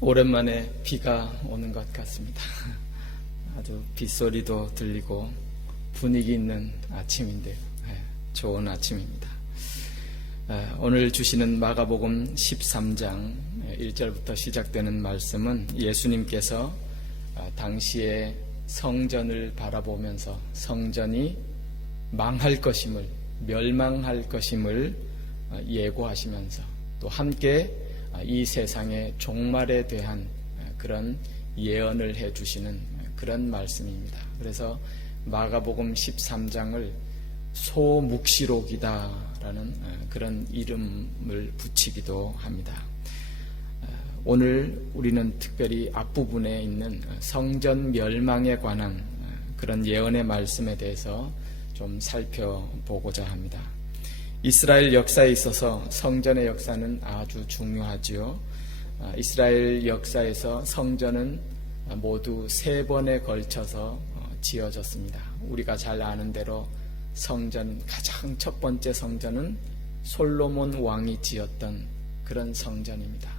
오랜만에 비가 오는 것 같습니다. 아주 빗소리도 들리고 분위기 있는 아침인데요. 좋은 아침입니다. 오늘 주시는 마가복음 13장 1절부터 시작되는 말씀은 예수님께서 당시에 성전을 바라보면서 성전이 망할 것임을, 멸망할 것임을 예고하시면서 또 함께 이 세상의 종말에 대한 그런 예언을 해주시는 그런 말씀입니다. 그래서 마가복음 13장을 소묵시록이다라는 그런 이름을 붙이기도 합니다. 오늘 우리는 특별히 앞부분에 있는 성전 멸망에 관한 그런 예언의 말씀에 대해서 좀 살펴보고자 합니다. 이스라엘 역사에 있어서 성전의 역사는 아주 중요하지요. 이스라엘 역사에서 성전은 모두 3번에 걸쳐서 지어졌습니다. 우리가 잘 아는 대로 성전, 가장 첫 번째 성전은 솔로몬 왕이 지었던 그런 성전입니다.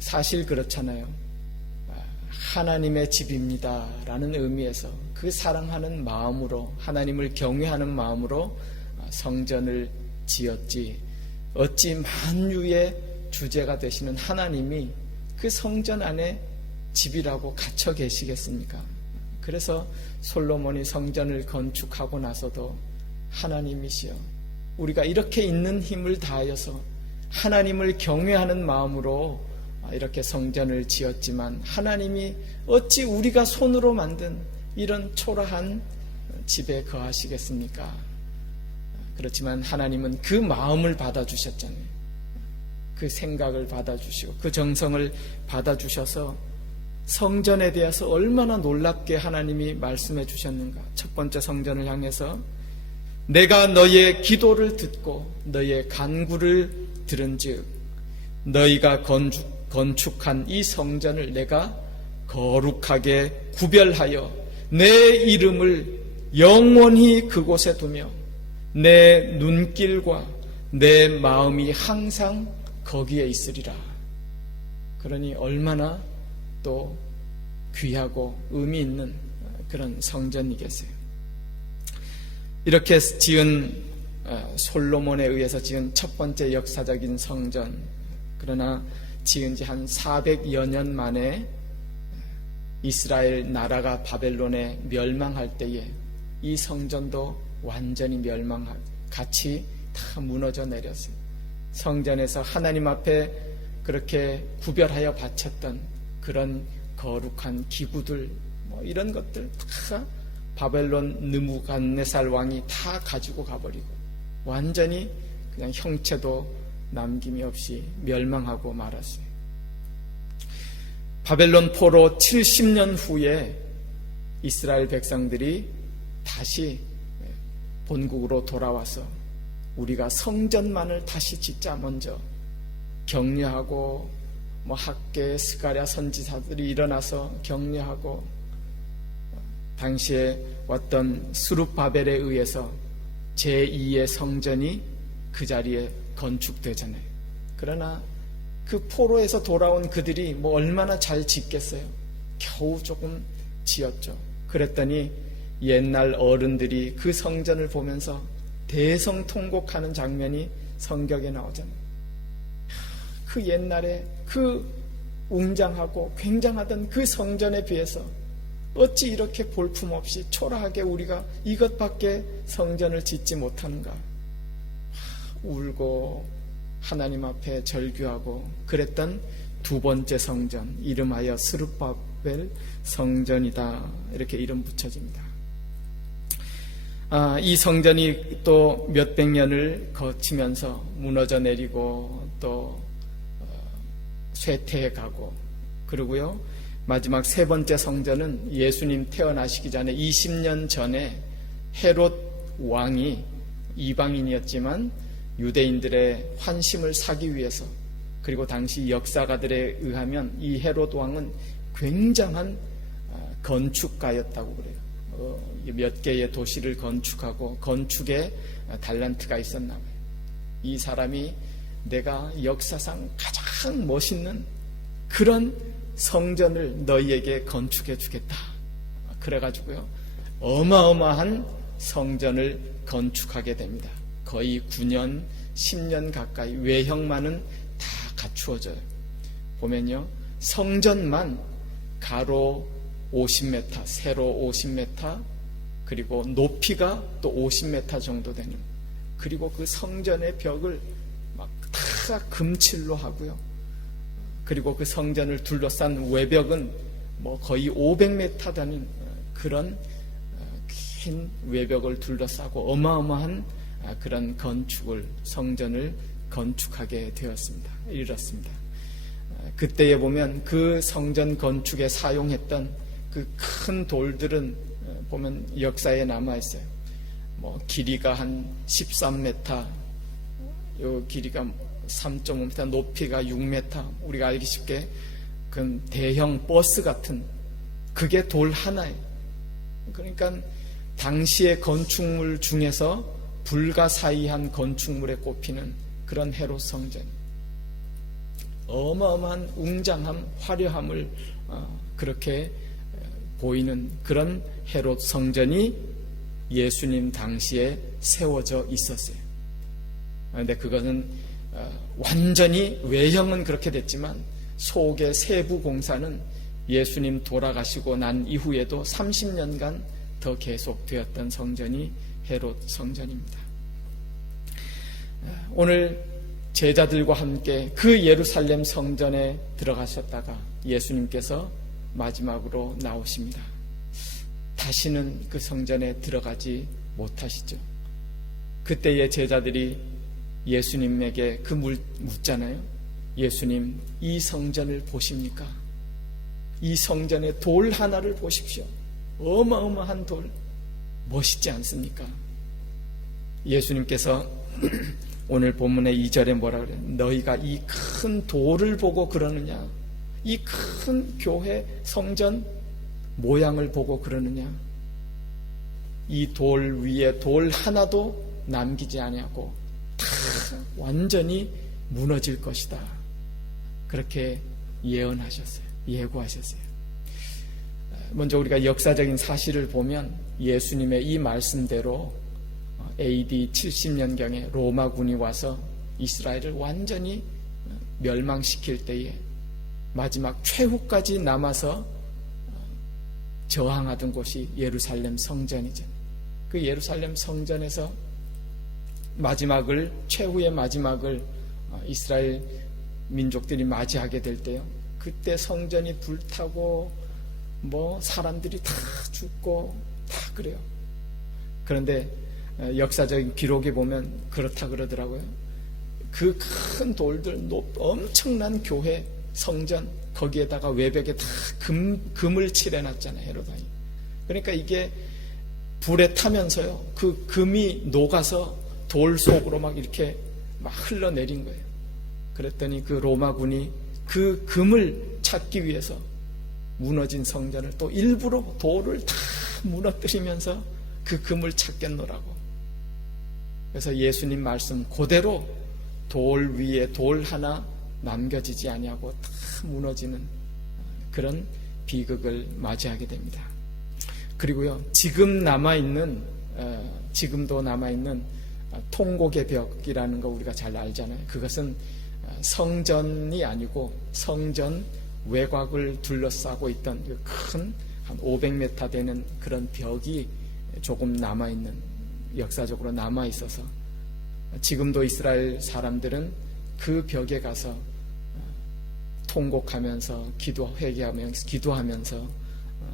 사실 그렇잖아요. 하나님의 집입니다 라는 의미에서 그 사랑하는 마음으로, 하나님을 경외하는 마음으로 성전을 지었지, 어찌 만유의 주제가 되시는 하나님이 그 성전 안에 집이라고 갇혀 계시겠습니까? 그래서 솔로몬이 성전을 건축하고 나서도 하나님이시여, 우리가 이렇게 있는 힘을 다하여서 하나님을 경외하는 마음으로 이렇게 성전을 지었지만 하나님이 어찌 우리가 손으로 만든 이런 초라한 집에 거하시겠습니까? 그렇지만 하나님은 그 마음을 받아주셨잖아요. 그 생각을 받아주시고 그 정성을 받아주셔서 성전에 대해서 얼마나 놀랍게 하나님이 말씀해 주셨는가. 첫 번째 성전을 향해서 내가 너의 기도를 듣고 너의 간구를 들은즉 너희가 건축한 이 성전을 내가 거룩하게 구별하여 내 이름을 영원히 그곳에 두며 내 눈길과 내 마음이 항상 거기에 있으리라. 그러니 얼마나 또 귀하고 의미 있는 그런 성전이겠어요. 이렇게 지은 솔로몬에 의해서 지은 첫 번째 역사적인 성전, 그러나 지은 지 한 400여 년 만에 이스라엘 나라가 바벨론에 멸망할 때에 이 성전도 완전히 같이 다 무너져 내렸어요. 성전에서 하나님 앞에 그렇게 구별하여 바쳤던 그런 거룩한 기구들, 이런 것들 다 바벨론 느부갓네살 왕이 다 가지고 가버리고 완전히 그냥 형체도 남김이 없이 멸망하고 말았어요. 바벨론 포로 70년 후에 이스라엘 백성들이 다시 본국으로 돌아와서 우리가 성전만을 다시 짓자 먼저 격려하고 학계 스가랴 선지자들이 일어나서 격려하고 당시에 왔던 스룹바벨에 의해서 제2의 성전이 그 자리에 건축되잖아요. 그러나 그 포로에서 돌아온 그들이 얼마나 잘 짓겠어요. 겨우 조금 지었죠. 그랬더니 옛날 어른들이 그 성전을 보면서 대성통곡하는 장면이 성경에 나오잖아요. 그 옛날에 그 웅장하고 굉장하던 그 성전에 비해서 어찌 이렇게 볼품없이 초라하게 우리가 이것밖에 성전을 짓지 못하는가. 울고 하나님 앞에 절규하고 그랬던 두 번째 성전, 이름하여 스룹바벨 성전이다, 이렇게 이름 붙여집니다. 이 성전이 또 몇백 년을 거치면서 무너져 내리고 또 쇠퇴해 가고, 그리고요 마지막 세 번째 성전은 예수님 태어나시기 전에 20년 전에 헤롯 왕이 이방인이었지만 유대인들의 환심을 사기 위해서, 그리고 당시 역사가들에 의하면 이 헤롯 왕은 굉장한 건축가였다고 그래요. 몇 개의 도시를 건축하고 건축에 달란트가 있었나 봐요. 이 사람이 내가 역사상 가장 가장 멋있는 그런 성전을 너희에게 건축해 주겠다. 그래가지고요, 어마어마한 성전을 건축하게 됩니다. 거의 9년, 10년 가까이 외형만은 다 갖추어져요. 보면요, 성전만 가로 50m, 세로 50m, 그리고 높이가 또 50m 정도 되는, 그리고 그 성전의 벽을 막 다 금칠로 하고요. 그리고 그 성전을 둘러싼 외벽은 뭐 거의 500m 되는 그런 긴 외벽을 둘러싸고 어마어마한 그런 건축을, 성전을 건축하게 되었습니다. 이렇습니다. 그때에 보면 그 성전 건축에 사용했던 그 큰 돌들은 보면 역사에 남아 있어요. 뭐 길이가 한 13m, 요 길이가 3.5m, 높이가 6m. 우리가 알기 쉽게 그 대형 버스 같은 그게 돌 하나예요. 그러니까 당시의 건축물 중에서 불가사의한 건축물에 꼽히는 그런 헤롯 성전, 어마어마한 웅장함, 화려함을 그렇게 보이는 그런 헤롯 성전이 예수님 당시에 세워져 있었어요. 그런데 그것은 완전히 외형은 그렇게 됐지만 속의 세부 공사는 예수님 돌아가시고 난 이후에도 30년간 더 계속되었던 성전이 헤롯 성전입니다. 오늘 제자들과 함께 그 예루살렘 성전에 들어가셨다가 예수님께서 마지막으로 나오십니다. 다시는 그 성전에 들어가지 못하시죠. 그때의 제자들이 예수님에게 그 묻잖아요. 예수님, 이 성전을 보십니까? 이 성전의 돌 하나를 보십시오. 어마어마한 돌, 멋있지 않습니까? 예수님께서 오늘 본문의 2절에 뭐라 그래요? 너희가 이 큰 돌을 보고 그러느냐? 이 큰 교회 성전 모양을 보고 그러느냐? 이 돌 위에 돌 하나도 남기지 아니하고 다 완전히 무너질 것이다. 그렇게 예언하셨어요. 예고하셨어요. 먼저 우리가 역사적인 사실을 보면 예수님의 이 말씀대로 AD 70년경에 로마군이 와서 이스라엘을 완전히 멸망시킬 때에 마지막 최후까지 남아서 저항하던 곳이 예루살렘 성전이죠. 그 예루살렘 성전에서 마지막을, 최후의 마지막을 이스라엘 민족들이 맞이하게 될 때요, 그때 성전이 불타고 뭐 사람들이 다 죽고 다 그래요. 그런데 역사적인 기록에 보면 그렇다 그러더라고요. 그 큰 돌들, 엄청난 교회 성전, 거기에다가 외벽에 다 금을 칠해놨잖아요, 헤로다이. 그러니까 이게 불에 타면서요, 그 금이 녹아서 돌 속으로 막 이렇게 막 흘러내린 거예요. 그랬더니 그 로마군이 그 금을 찾기 위해서 무너진 성전을 또 일부러 돌을 다 무너뜨리면서 그 금을 찾겠노라고. 그래서 예수님 말씀 그대로 돌 위에 돌 하나 남겨지지 아니하고 다 무너지는 그런 비극을 맞이하게 됩니다. 그리고요, 지금도 남아있는 통곡의 벽이라는 거 우리가 잘 알잖아요. 그것은 성전이 아니고 성전 외곽을 둘러싸고 있던 큰 한 500m 되는 그런 벽이 조금 남아있는, 역사적으로 남아있어서 지금도 이스라엘 사람들은 그 벽에 가서 통곡하면서 기도하면서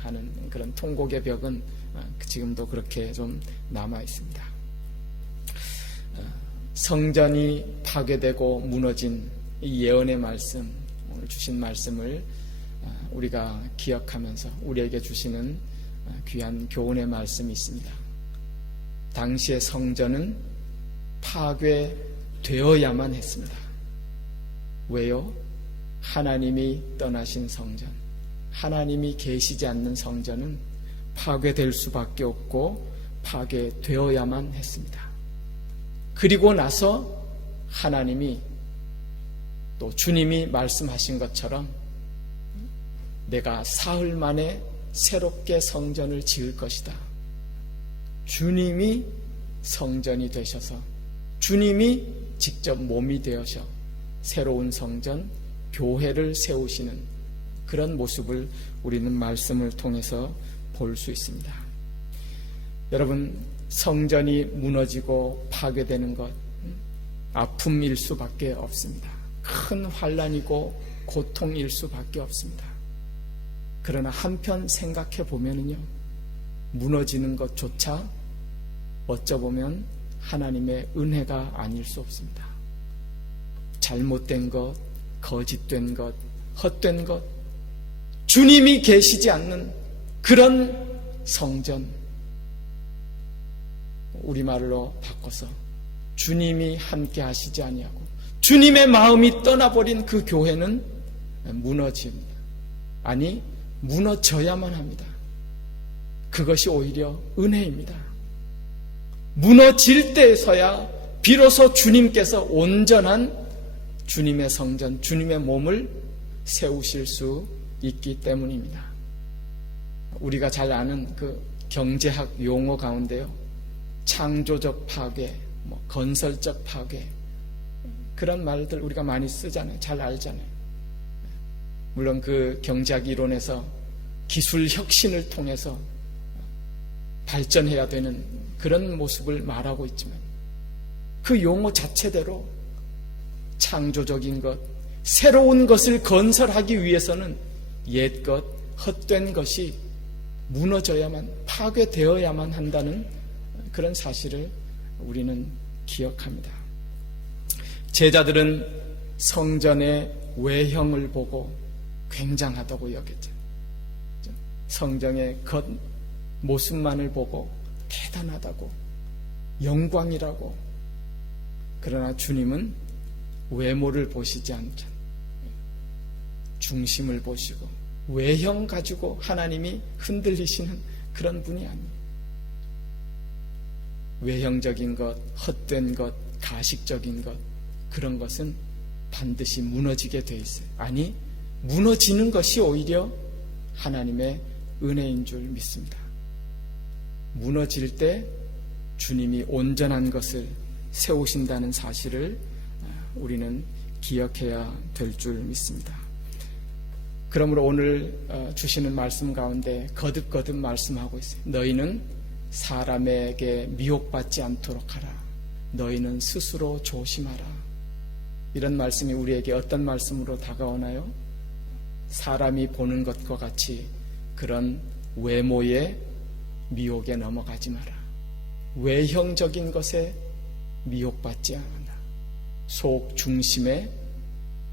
하는 그런 통곡의 벽은 지금도 그렇게 좀 남아 있습니다. 성전이 파괴되고 무너진 이 예언의 말씀, 오늘 주신 말씀을 우리가 기억하면서 우리에게 주시는 귀한 교훈의 말씀이 있습니다. 당시의 성전은 파괴되어야만 했습니다. 왜요? 하나님이 떠나신 성전, 하나님이 계시지 않는 성전은 파괴될 수밖에 없고 파괴되어야만 했습니다. 그리고 나서 하나님이 또 주님이 말씀하신 것처럼 내가 사흘 만에 새롭게 성전을 지을 것이다. 주님이 성전이 되셔서 주님이 직접 몸이 되어서 새로운 성전, 교회를 세우시는 그런 모습을 우리는 말씀을 통해서 볼 수 있습니다. 여러분, 성전이 무너지고 파괴되는 것 아픔일 수밖에 없습니다. 큰 환난이고 고통일 수밖에 없습니다. 그러나 한편 생각해 보면은요, 무너지는 것조차 어쩌보면 하나님의 은혜가 아닐 수 없습니다. 잘못된 것, 거짓된 것, 헛된 것, 주님이 계시지 않는 그런 성전, 우리말로 바꿔서 주님이 함께 하시지 아니하고 주님의 마음이 떠나버린 그 교회는 무너집니다. 아니, 무너져야만 합니다. 그것이 오히려 은혜입니다. 무너질 때에서야 비로소 주님께서 온전한 주님의 성전, 주님의 몸을 세우실 수 있기 때문입니다. 우리가 잘 아는 그 경제학 용어 가운데요, 창조적 파괴, 건설적 파괴, 그런 말들 우리가 많이 쓰잖아요. 잘 알잖아요. 물론 그 경제학 이론에서 기술 혁신을 통해서 발전해야 되는 그런 모습을 말하고 있지만 그 용어 자체대로 창조적인 것, 새로운 것을 건설하기 위해서는 옛것, 헛된 것이 무너져야만, 파괴되어야만 한다는 그런 사실을 우리는 기억합니다. 제자들은 성전의 외형을 보고 굉장하다고 여겼죠. 성전의 겉 모습만을 보고 대단하다고, 영광이라고. 그러나 주님은 외모를 보시지 않죠. 중심을 보시고 외형 가지고 하나님이 흔들리시는 그런 분이 아니에요. 외형적인 것, 헛된 것, 가식적인 것, 그런 것은 반드시 무너지게 돼 있어요. 아니, 무너지는 것이 오히려 하나님의 은혜인 줄 믿습니다. 무너질 때 주님이 온전한 것을 세우신다는 사실을 우리는 기억해야 될 줄 믿습니다. 그러므로 오늘 주시는 말씀 가운데 거듭거듭 말씀하고 있어요. 너희는 사람에게 미혹받지 않도록 하라. 너희는 스스로 조심하라. 이런 말씀이 우리에게 어떤 말씀으로 다가오나요? 사람이 보는 것과 같이 그런 외모의 미혹에 넘어가지 마라. 외형적인 것에 미혹받지 않아. 속 중심에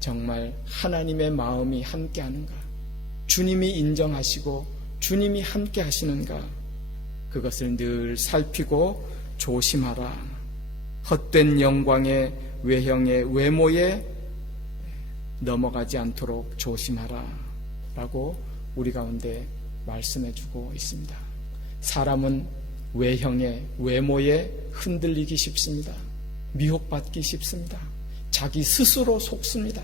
정말 하나님의 마음이 함께하는가, 주님이 인정하시고 주님이 함께 하시는가, 그것을 늘 살피고 조심하라. 헛된 영광의 외형의 외모에 넘어가지 않도록 조심하라 라고 우리 가운데 말씀해주고 있습니다. 사람은 외형의 외모에 흔들리기 쉽습니다. 미혹받기 쉽습니다. 자기 스스로 속습니다.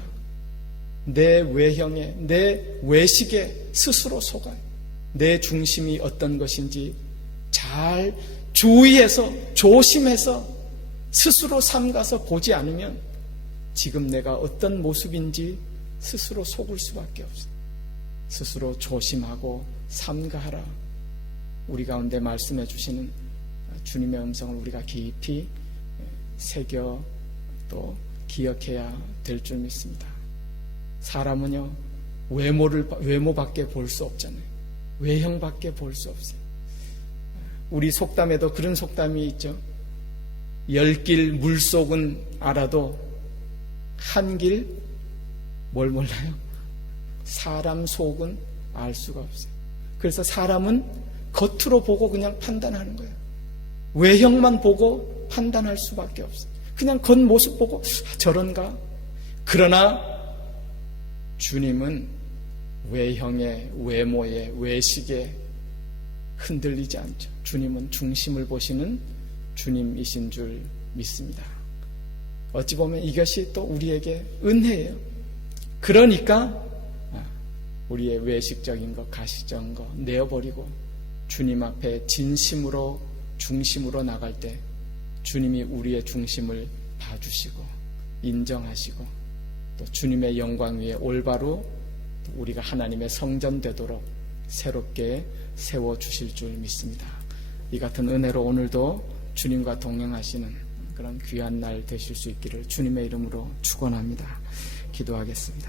내 외형에, 내 외식에 스스로 속아요. 내 중심이 어떤 것인지 잘 주의해서 조심해서 스스로 삼가서 보지 않으면 지금 내가 어떤 모습인지 스스로 속을 수밖에 없어요. 스스로 조심하고 삼가하라. 우리 가운데 말씀해 주시는 주님의 음성을 우리가 깊이 새겨 또 기억해야 될 줄 믿습니다. 사람은요, 외모밖에 볼 수 없잖아요. 외형밖에 볼 수 없어요. 우리 속담에도 그런 속담이 있죠. 10길 물속은 알아도 한 길 뭘 몰라요? 사람 속은 알 수가 없어요. 그래서 사람은 겉으로 보고 그냥 판단하는 거예요. 외형만 보고 판단할 수밖에 없어요. 그냥 겉모습 보고 저런가? 그러나 주님은 외형의, 외모의, 외식에 흔들리지 않죠. 주님은 중심을 보시는 주님이신 줄 믿습니다. 어찌 보면 이것이 또 우리에게 은혜예요. 그러니까 우리의 외식적인 것, 가시적인 것 내어버리고 주님 앞에 진심으로 중심으로 나갈 때 주님이 우리의 중심을 봐주시고 인정하시고 또 주님의 영광 위에 올바로 우리가 하나님의 성전 되도록 새롭게 세워주실 줄 믿습니다. 이 같은 은혜로 오늘도 주님과 동행하시는 그런 귀한 날 되실 수 있기를 주님의 이름으로 축원합니다. 기도하겠습니다.